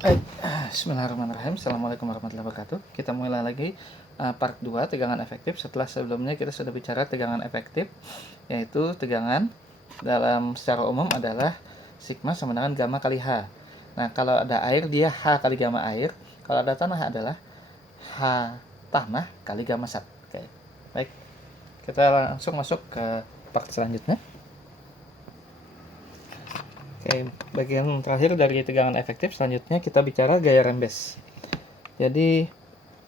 Baik, bismillahirrahmanirrahim. Assalamualaikum warahmatullahi wabarakatuh. Kita mulai lagi part 2 tegangan efektif. Setelah sebelumnya kita sudah bicara tegangan efektif, yaitu tegangan dalam secara umum adalah sigma sama dengan gamma kali H. Nah, kalau ada air dia H kali gamma air, kalau ada tanah adalah H tanah kali gamma sat. Oke. Baik, kita langsung masuk ke part selanjutnya. Oke, bagian terakhir dari tegangan efektif, selanjutnya kita bicara gaya rembes. Jadi,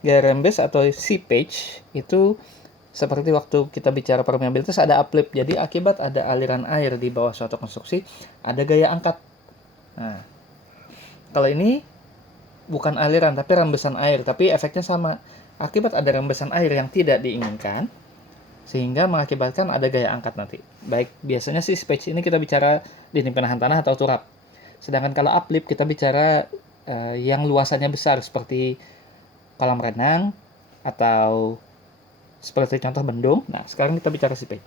gaya rembes atau seepage itu seperti waktu kita bicara permeabilitas ada uplift. Jadi, akibat ada aliran air di bawah suatu konstruksi, ada gaya angkat. Nah, kalau ini bukan aliran, tapi rembesan air. Tapi efeknya sama. Akibat ada rembesan air yang tidak diinginkan, sehingga mengakibatkan ada gaya angkat nanti. Baik, biasanya sih seepage ini kita bicara dinding penahan tanah atau turap. Sedangkan kalau uplift kita bicara yang luasannya besar seperti kolam renang atau seperti contoh bendung. Nah, sekarang kita bicara seepage.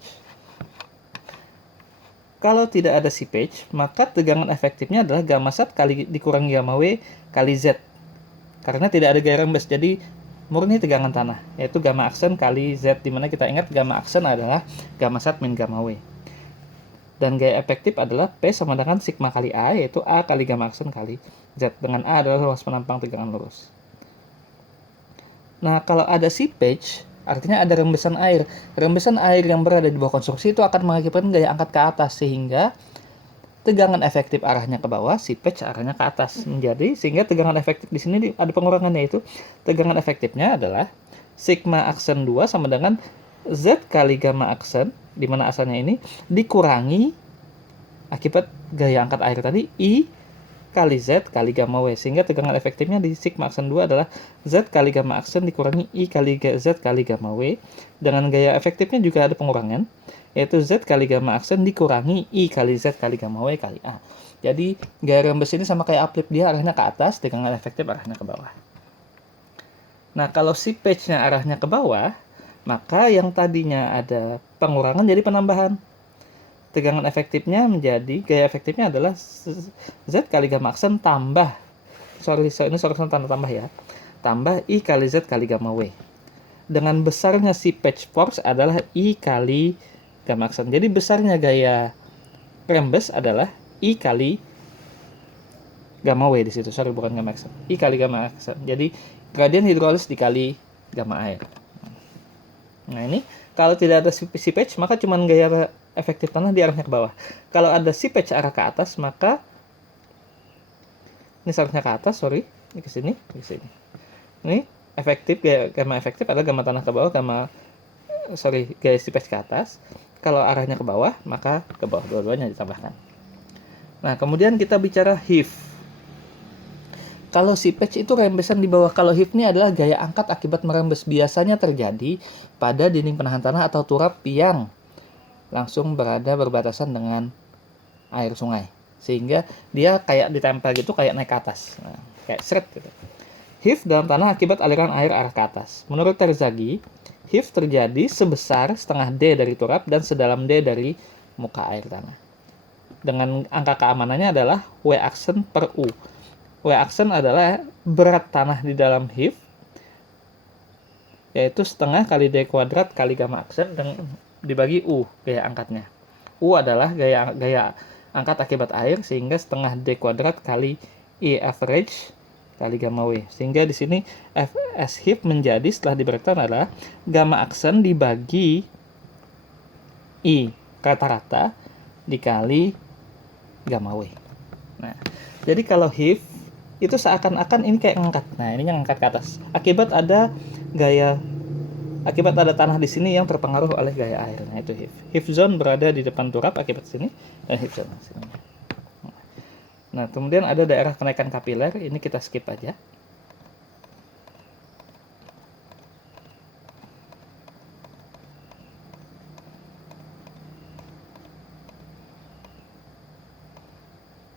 Kalau tidak ada seepage, maka tegangan efektifnya adalah gamma sat kali dikurangi gamma W kali Z. Karena tidak ada gaya rembes, jadi murni tegangan tanah, yaitu gamma aksen kali Z, dimana kita ingat gamma aksen adalah gamma sat min gamma W. Dan gaya efektif adalah P sama dengan sigma kali A, yaitu A kali gamma aksen kali Z, dengan A adalah luas penampang tegangan lurus. Nah, kalau ada seepage, artinya ada rembesan air. Rembesan air yang berada di bawah konstruksi itu akan mengakibatkan gaya angkat ke atas, sehingga tegangan efektif arahnya ke bawah, seepage arahnya ke atas. Jadi sehingga tegangan efektif di sini ada pengurangannya, yaitu tegangan efektifnya adalah sigma aksen 2 sama dengan Z kali gamma aksen, di mana asalnya ini dikurangi akibat gaya angkat air tadi I kali Z kali gamma W, sehingga tegangan efektifnya di sigma aksen 2 adalah Z kali gamma aksen dikurangi I kali Z kali gamma W. Dengan gaya efektifnya juga ada pengurangan, yaitu Z kali gamma aksen dikurangi I kali Z kali gamma W kali A. Jadi gaya rembes ini sama kayak uplift, dia arahnya ke atas, tegangan efektif arahnya ke bawah. Nah, kalau seepage-nya arahnya ke bawah, maka yang tadinya ada pengurangan jadi penambahan. Tegangan efektifnya menjadi, gaya efektifnya adalah Z kali gamma aksen tambah, ini tanda tambah ya, tambah I kali Z kali gamma W. Dengan besarnya seepage force adalah I kali gamma aksen. Jadi besarnya gaya rembes adalah I kali gamma W di situ. Sorry, bukan gamma aksen. I kali gamma aksen. Jadi gradien hidrolis dikali gamma air. Nah, ini kalau tidak ada seepage, maka cuma gaya efektif tanah di arahnya ke bawah. Kalau ada seepage arah ke atas, maka ini seharusnya ke atas, sorry. Ini ke sini, ke sini. Ini efektif, gamma efektif adalah gamma tanah ke bawah, gaya seepage ke atas. Kalau arahnya ke bawah, maka ke bawah, dua-duanya ditambahkan. Nah, kemudian kita bicara heave. Kalau seepage itu rembesan di bawah. Kalau heave ini adalah gaya angkat akibat merembes. Biasanya terjadi pada dinding penahan tanah atau turap yang langsung berada berbatasan dengan air sungai. Sehingga dia kayak ditempel gitu, kayak naik ke atas. Nah, kayak seret gitu. Heave dalam tanah akibat aliran air arah ke atas. Menurut Terzaghi, heave terjadi sebesar setengah D dari turap dan sedalam D dari muka air tanah. Dengan angka keamanannya adalah W aksen per U. W aksen adalah berat tanah di dalam heave, yaitu setengah kali D kuadrat kali gamma aksen dan dibagi U, gaya angkatnya. U adalah gaya angkat akibat air, sehingga setengah D kuadrat kali I average kali gamma W. Sehingga di sini Fs heave menjadi, setelah diberikan, adalah gamma aksen dibagi I rata-rata dikali gamma W. Nah, jadi kalau heave itu seakan-akan ini kayak ngangkat. Nah, ini yang ngangkat ke atas. Akibat ada tanah di sini yang terpengaruh oleh gaya air. Nah, itu heave. Heave zone berada di depan turap akibat sini, dan heave zone sini. Nah, kemudian ada daerah kenaikan kapiler, ini kita skip aja.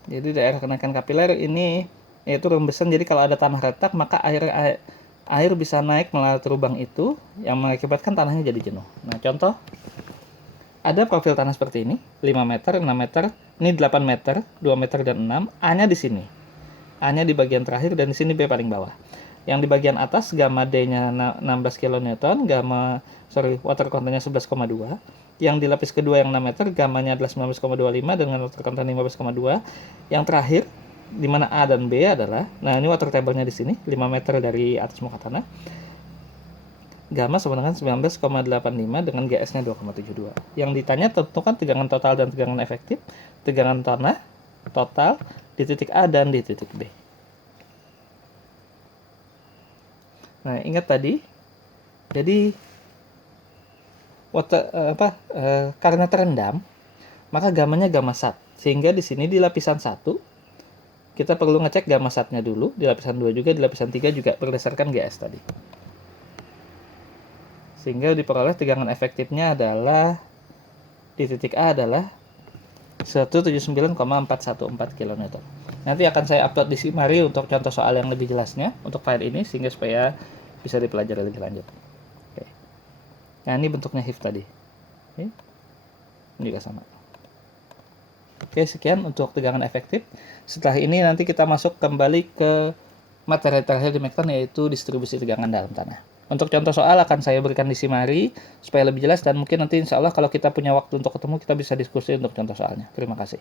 Jadi daerah kenaikan kapiler ini yaitu rembesan. Jadi kalau ada tanah retak, maka air bisa naik melalui lubang itu yang mengakibatkan tanahnya jadi jenuh. Nah, contoh ada profil tanah seperti ini, 5 meter, 6 meter, ini 8 meter, 2 meter dan 6, A-nya di sini. A-nya di bagian terakhir dan di sini B paling bawah. Yang di bagian atas gamma D-nya 16 kN, water content-nya 11,2. Yang di lapis kedua yang 6 meter, gammanya adalah 19,25 dengan water content 15,2. Yang terakhir, di mana A dan B adalah, nah ini water table-nya di sini, 5 meter dari atas muka tanah. Gamma sama dengan 19,85 dengan GS-nya 2,72. Yang ditanya tentukan tegangan total dan tegangan efektif, tegangan tanah total di titik A dan di titik B. Nah, ingat tadi, jadi karena terendam, maka gammanya gamma sat. Sehingga di sini di lapisan 1 kita perlu ngecek gamma satnya dulu, di lapisan 2 juga, di lapisan 3 juga berdasarkan GS tadi. Sehingga diperoleh tegangan efektifnya adalah di titik A adalah 179,414 kN. Nanti akan saya upload di Simari untuk contoh soal yang lebih jelasnya untuk file ini sehingga supaya bisa dipelajari lebih lanjut. Oke. Nah, ini bentuknya HIF tadi. Oke. Ini juga sama. Oke, sekian untuk tegangan efektif. Setelah ini nanti kita masuk kembali ke materi terakhir di Mekton, yaitu distribusi tegangan dalam tanah. Untuk contoh soal akan saya berikan di Simari supaya lebih jelas, dan mungkin nanti insya Allah kalau kita punya waktu untuk ketemu kita bisa diskusi untuk contoh soalnya. Terima kasih.